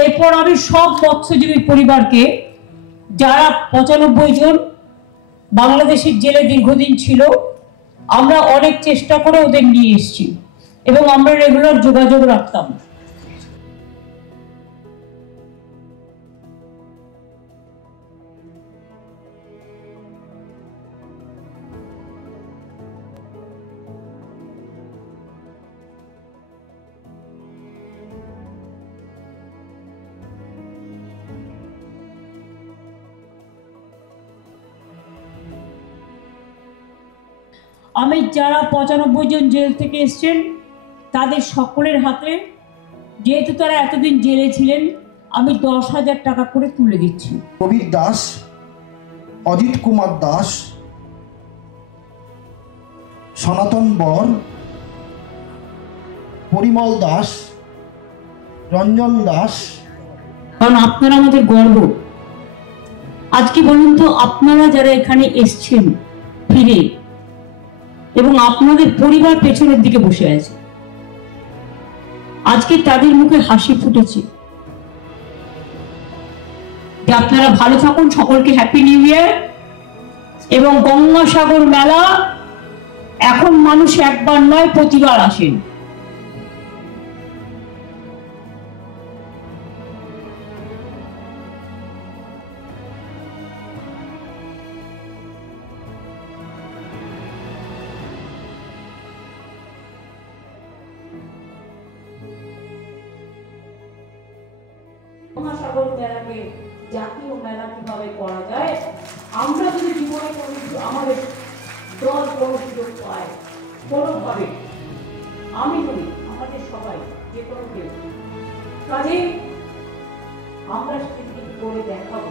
এরপর আমি সব মৎস্যজীবী পরিবারকে, যারা 95 জন বাংলাদেশের জেলে দীর্ঘদিন ছিল, আমরা অনেক চেষ্টা করে ওদের নিয়ে এসেছি এবং আমরা রেগুলার যোগাযোগ রাখতাম। আমি যারা 95 জন জেল থেকে এসছেন তাদের সকলের হাতে, যেহেতু তারা এতদিন জেলে ছিলেন, আমি 10,000 টাকা করে তুলে দিচ্ছি। কবির দাস, অজিত কুমার দাস, সনাতন বর, পরিমল দাস, রঞ্জন দাস। কারণ আপনারা আমাদের গর্ব। আজকে বলুন তো, আপনারা যারা এখানে এসছেন ফিরে, এবং আপনাদের পরিবার পেছনের দিকে বসে আছে, আজকে তাদের মুখে হাসি ফুটেছে। যে আপনারা ভালো থাকুন, সকলকে হ্যাপি নিউ ইয়ার। এবং গঙ্গাসাগর মেলা এখন মানুষ একবার নয়, প্রতিবার আসেন। গঙ্গাসাগর মেলাকে জাতীয় মেলা কিভাবে করা যায়, আমরা যদি জীবনে আমাদের দল কোনো সুযোগ পায় কোনোভাবে, আমি বলি আমাদের সবাই, যে কোনো কেউ, কাজে আমরা সেটি করে দেখাবো।